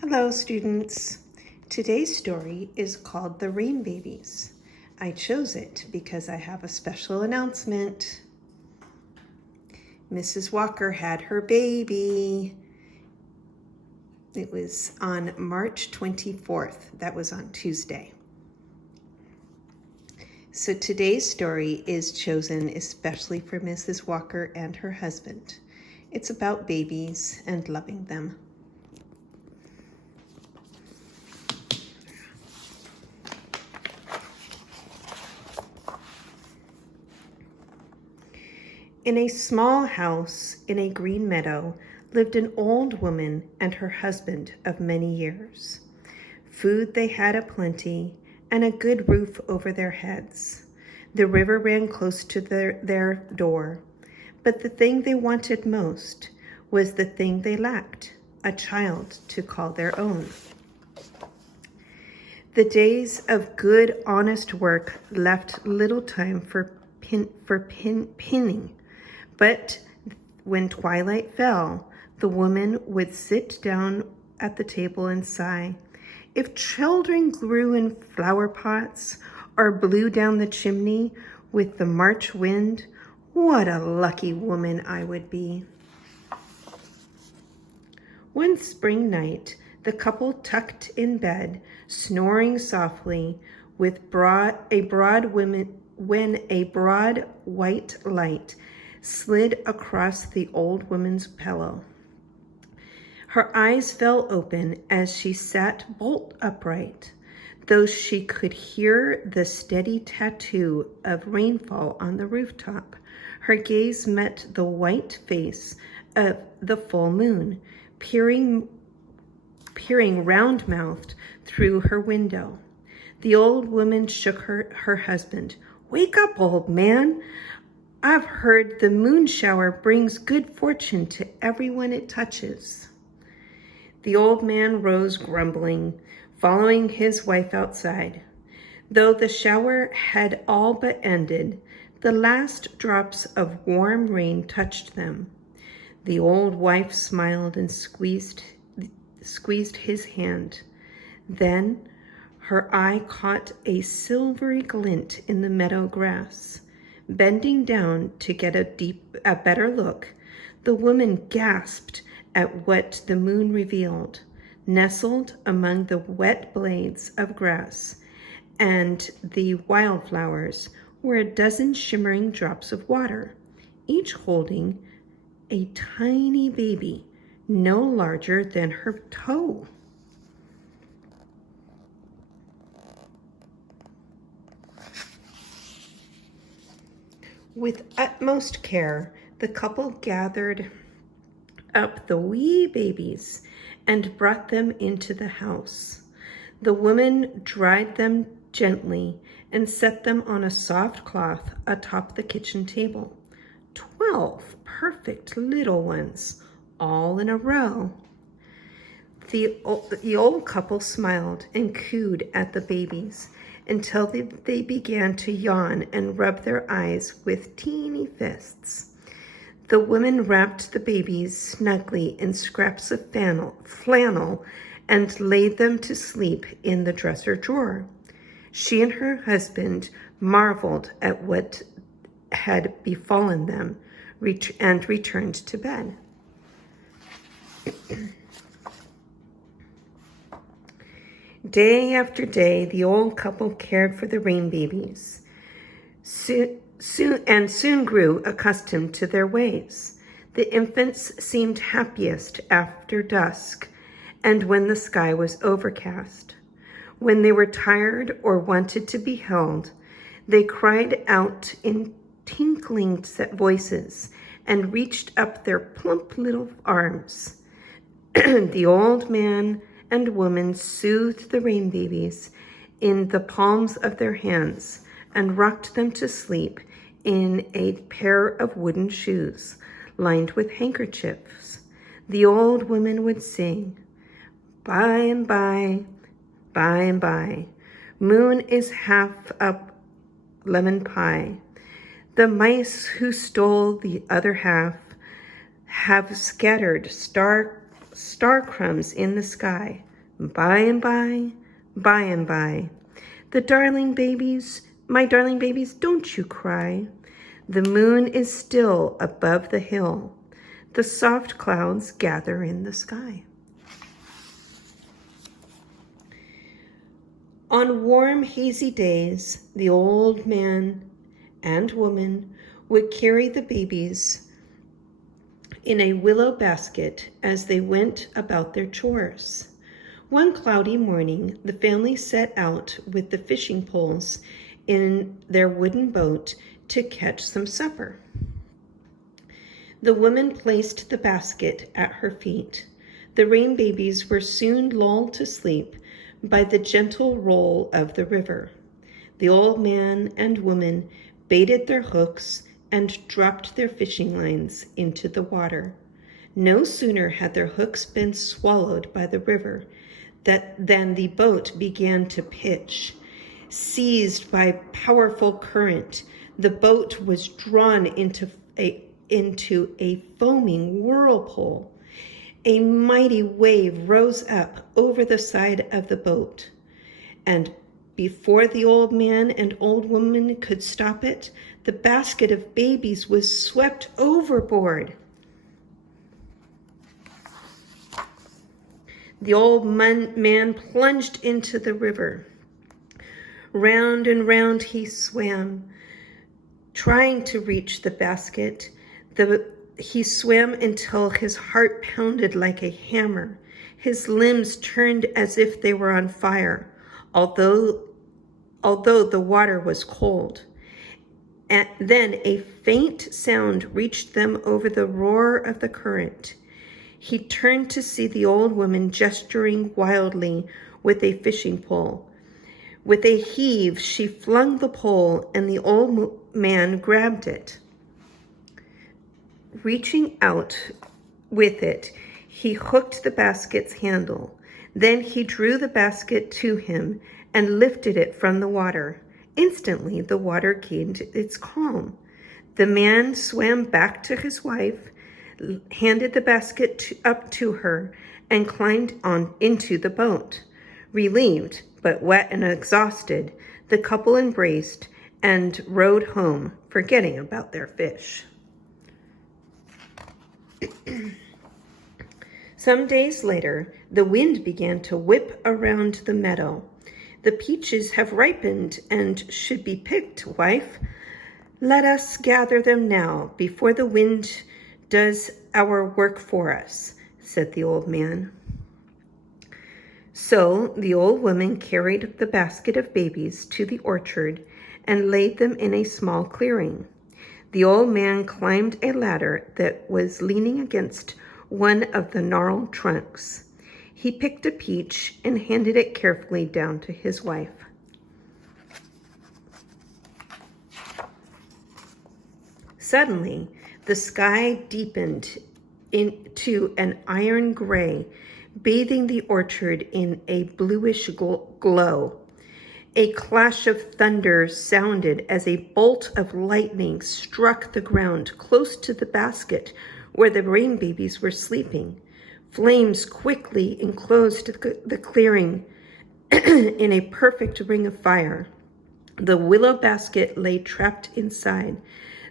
Hello, students. Today's story is called The Rainbabies. I chose it because I have a special announcement. Mrs. Walker had her baby. It was on March 24th. That was on Tuesday. So today's story is chosen especially for Mrs. Walker and her husband. It's about babies and loving them. In a small house in a green meadow lived an old woman and her husband of many years. Food they had aplenty, and a good roof over their heads. The river ran close to their door, but the thing they wanted most was the thing they lacked, a child to call their own. The days of good, honest work left little time for pinning. But when twilight fell, the woman would sit down at the table and sigh. If children grew in flower pots or blew down the chimney with the March wind, what a lucky woman I would be. One spring night, the couple tucked in bed, snoring softly, when a broad white light slid across the old woman's pillow. Her eyes fell open as she sat bolt upright, though she could hear the steady tattoo of rainfall on the rooftop. Her gaze met the white face of the full moon, peering round-mouthed through her window. The old woman shook her husband. "Wake up, old man. I've heard the moon shower brings good fortune to everyone it touches." The old man rose grumbling, following his wife outside. Though the shower had all but ended, the last drops of warm rain touched them. The old wife smiled and squeezed his hand. Then her eye caught a silvery glint in the meadow grass. Bending down to get a better look, the woman gasped at what the moon revealed. Nestled among the wet blades of grass and the wildflowers were a dozen shimmering drops of water, each holding a tiny baby, no larger than her toe. With utmost care, the couple gathered up the wee babies and brought them into the house. The woman dried them gently and set them on a soft cloth atop the kitchen table. 12 perfect little ones, all in a row. The old couple smiled and cooed at the babies until they began to yawn and rub their eyes with teeny fists. The woman wrapped the babies snugly in scraps of flannel and laid them to sleep in the dresser drawer. She and her husband marveled at what had befallen them and returned to bed. Day after day, the old couple cared for the Rainbabies, soon grew accustomed to their ways. The infants seemed happiest after dusk and when the sky was overcast. When they were tired or wanted to be held, they cried out in tinkling voices and reached up their plump little arms. The old man and woman soothed the Rainbabies in the palms of their hands and rocked them to sleep in a pair of wooden shoes lined with handkerchiefs. The old woman would sing, "By and by, by and by, moon is half up lemon pie. The mice who stole the other half have scattered star crumbs in the sky. By and by, by and by. The darling babies, my darling babies, don't you cry. The moon is still above the hill. The soft clouds gather in the sky. On warm, hazy days, the old man and woman would carry the babies in a willow basket as they went about their chores. One cloudy morning, the family set out with the fishing poles in their wooden boat to catch some supper. The woman placed the basket at her feet. The Rainbabies were soon lulled to sleep by the gentle roll of the river. The old man and woman baited their hooks and dropped their fishing lines into the water. No sooner had their hooks been swallowed by the river than the boat began to pitch. Seized by powerful current, the boat was drawn into a foaming whirlpool. A mighty wave rose up over the side of the boat, and before the old man and old woman could stop it, the basket of babies was swept overboard. The old man plunged into the river. Round and round he swam, trying to reach the basket. He swam until his heart pounded like a hammer. His limbs turned as if they were on fire, although the water was cold. And then a faint sound reached them over the roar of the current. He turned to see the old woman gesturing wildly with a fishing pole. With a heave, she flung the pole, and the old man grabbed it. Reaching out with it, he hooked the basket's handle. Then he drew the basket to him and lifted it from the water. Instantly, the water gained its calm. The man swam back to his wife, handed the basket up to her, and climbed on into the boat. Relieved, but wet and exhausted, the couple embraced and rowed home, forgetting about their fish. Some days later, the wind began to whip around the meadow. The peaches have ripened and should be picked, wife. Let us gather them now, before the wind does our work for us, said the old man. So the old woman carried the basket of babies to the orchard and laid them in a small clearing. The old man climbed a ladder that was leaning against one of the gnarled trunks. He picked a peach and handed it carefully down to his wife. Suddenly, the sky deepened into an iron gray, bathing the orchard in a bluish glow. A clash of thunder sounded as a bolt of lightning struck the ground close to the basket where the Rainbabies were sleeping. Flames quickly enclosed the clearing in a perfect ring of fire. The willow basket lay trapped inside,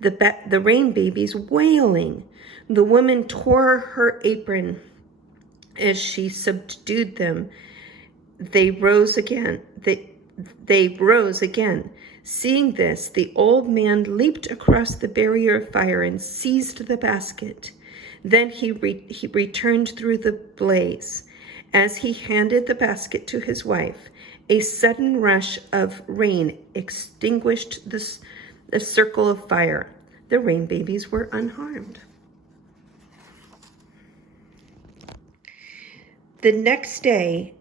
the Rainbabies wailing. The woman tore her apron as she subdued them. They rose again. Seeing this, the old man leaped across the barrier of fire and seized the basket. Then he returned through the blaze. As he handed the basket to his wife, a sudden rush of rain extinguished the circle of fire. The Rainbabies were unharmed. The next day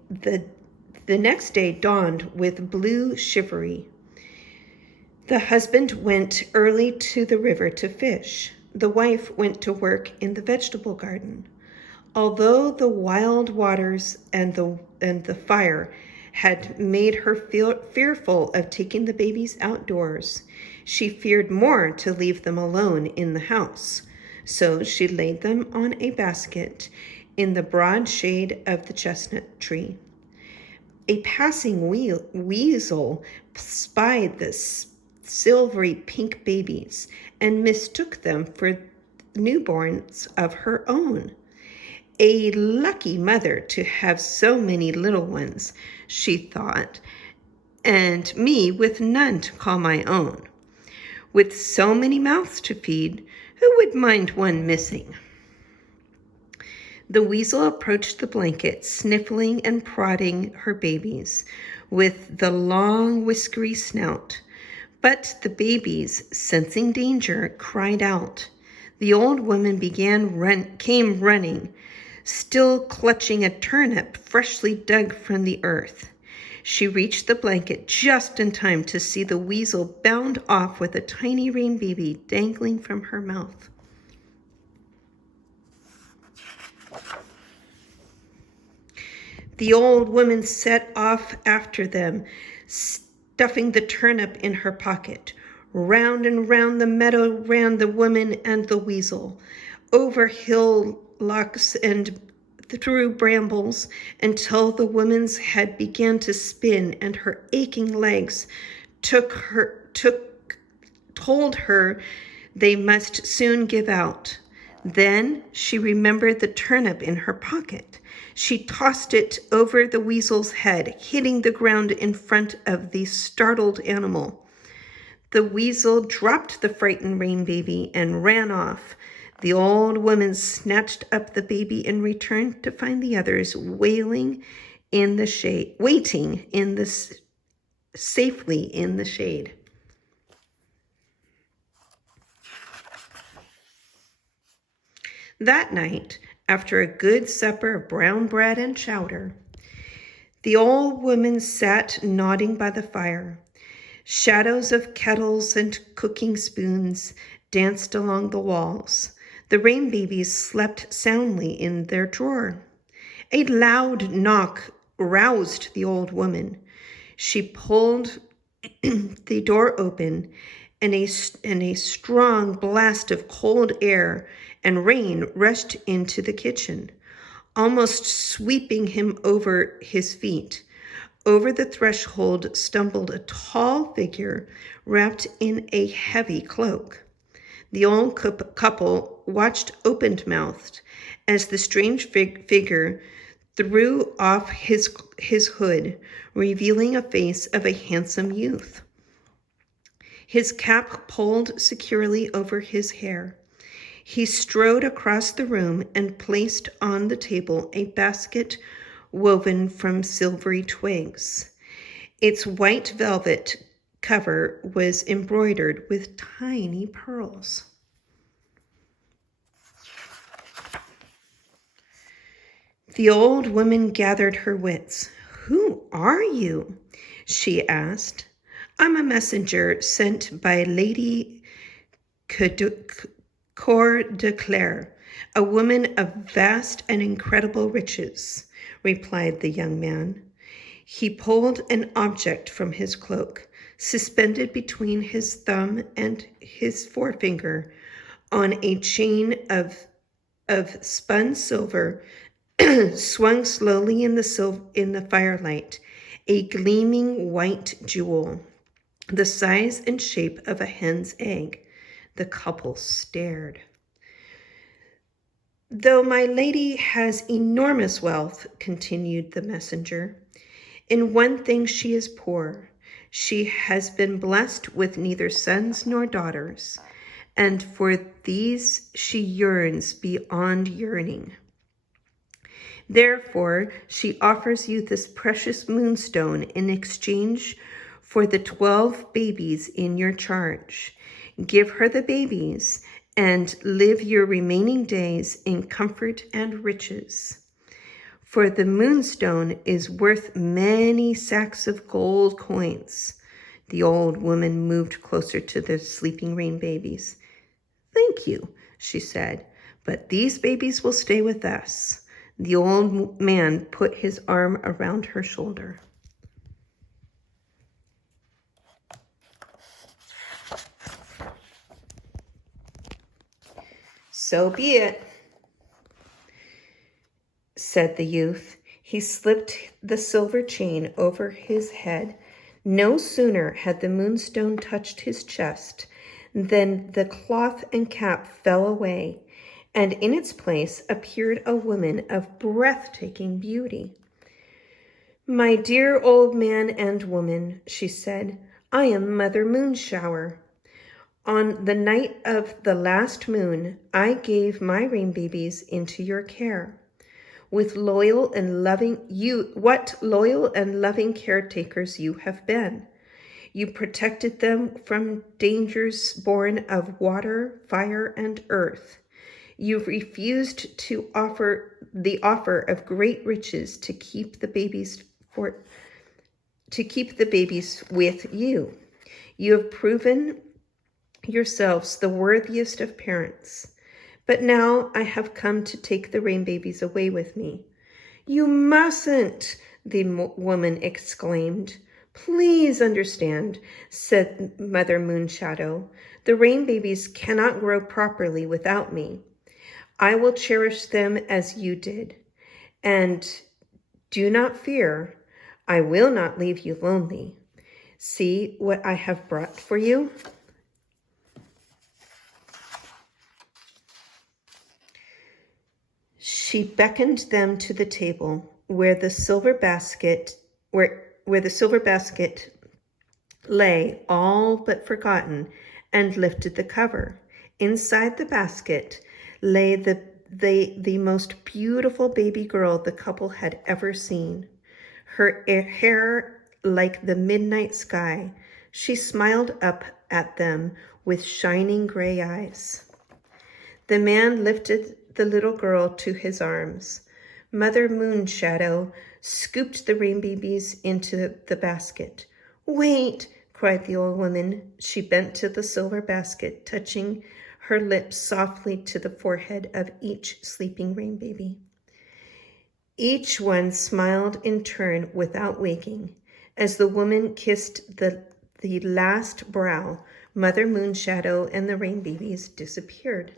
dawned with blue chivalry. The husband went early to the river to fish. The wife went to work in the vegetable garden. Although the wild waters and the fire had made her feel fearful of taking the babies outdoors, she feared more to leave them alone in the house. So she laid them on a basket in the broad shade of the chestnut tree. A passing weasel spied the silvery pink babies and mistook them for newborns of her own. A lucky mother to have so many little ones, she thought, and me with none to call my own. With so many mouths to feed, who would mind one missing? The weasel approached the blanket, sniffling and prodding her babies with the long, whiskery snout. But the babies, sensing danger, cried out. The old woman came running, still clutching a turnip freshly dug from the earth. She reached the blanket just in time to see the weasel bound off with a tiny rain baby dangling from her mouth. The old woman set off after them, stuffing the turnip in her pocket. Round and round the meadow ran the woman and the weasel, over hillocks and through brambles, until the woman's head began to spin and her aching legs told her they must soon give out. Then she remembered the turnip in her pocket. She tossed it over the weasel's head, hitting the ground in front of the startled animal. The weasel dropped the frightened rain baby and ran off. The old woman snatched up the baby and returned to find the others waiting in the shade. Safely in the shade. That night, after a good supper of brown bread and chowder, the old woman sat nodding by the fire. Shadows of kettles and cooking spoons danced along the walls. The rain babies slept soundly in their drawer. A loud knock roused the old woman. She pulled the door open, and a strong blast of cold air and rain rushed into the kitchen, almost sweeping him over his feet. Over the threshold stumbled a tall figure wrapped in a heavy cloak. The old couple watched open-mouthed as the strange figure threw off his hood, revealing a face of a handsome youth. His cap pulled securely over his hair. He strode across the room and placed on the table a basket woven from silvery twigs. Its white velvet cover was embroidered with tiny pearls. The old woman gathered her wits. "Who are you?" she asked. "I'm a messenger sent by Lady Coeur de Claire, a woman of vast and incredible riches," replied the young man. He pulled an object from his cloak, suspended between his thumb and his forefinger on a chain of spun silver, swung slowly in the firelight, a gleaming white jewel, the size and shape of a hen's egg. The couple stared. "Though my lady has enormous wealth," continued the messenger, "in one thing she is poor. She has been blessed with neither sons nor daughters, and for these she yearns beyond yearning. Therefore, she offers you this precious moonstone in exchange for the 12 babies in your charge. Give her the babies and live your remaining days in comfort and riches. For the moonstone is worth many sacks of gold coins." The old woman moved closer to the sleeping rain babies. "Thank you," she said, "but these babies will stay with us." The old man put his arm around her shoulder. "So be it," said the youth. He slipped the silver chain over his head. No sooner had the moonstone touched his chest than the cloth and cap fell away, and in its place appeared a woman of breathtaking beauty. "My dear old man and woman," she said, "I am Mother Moonshower. On the night of the last moon, I gave my rain babies into your care. What loyal and loving caretakers you have been. You protected them from dangers born of water, fire, and earth. You refused to offer of great riches to keep the babies with you. You have proven yourselves the worthiest of parents. But now I have come to take the rain babies away with me." "You mustn't," the woman exclaimed. "Please understand," said Mother Moonshadow. "The rain babies cannot grow properly without me. I will cherish them as you did. And do not fear, I will not leave you lonely. See what I have brought for you." She beckoned them to the table where the silver basket lay, all but forgotten, and lifted the cover. Inside the basket lay the most beautiful baby girl the couple had ever seen. Her hair like the midnight sky, she smiled up at them with shining gray eyes. The man lifted the little girl to his arms. Mother Moonshadow scooped the rain babies into the basket. "Wait," cried the old woman. She bent to the silver basket, touching her lips softly to the forehead of each sleeping rain baby. Each one smiled in turn without waking. As the woman kissed the last brow, Mother Moonshadow and the rain babies disappeared.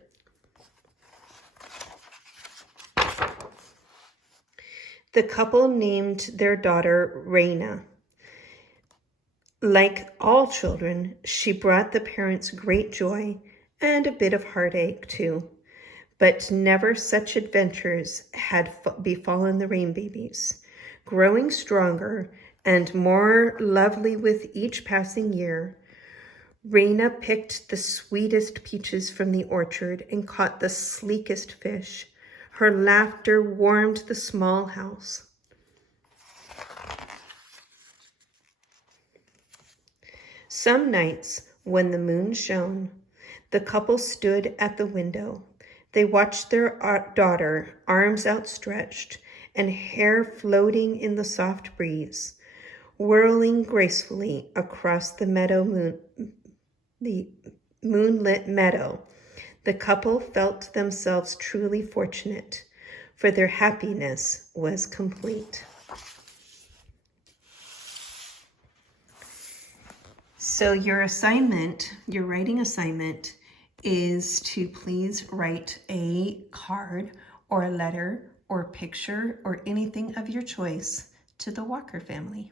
The couple named their daughter Raina. Like all children, she brought the parents great joy and a bit of heartache too. But never such adventures had befallen the rain babies. Growing stronger and more lovely with each passing year, Raina picked the sweetest peaches from the orchard and caught the sleekest fish. Her laughter warmed the small house. Some nights, when the moon shone, the couple stood at the window. They watched their daughter, arms outstretched and hair floating in the soft breeze, whirling gracefully across the moonlit meadow. The couple felt themselves truly fortunate, for their happiness was complete. So your writing assignment, is to please write a card or a letter or picture or anything of your choice to the Walker family.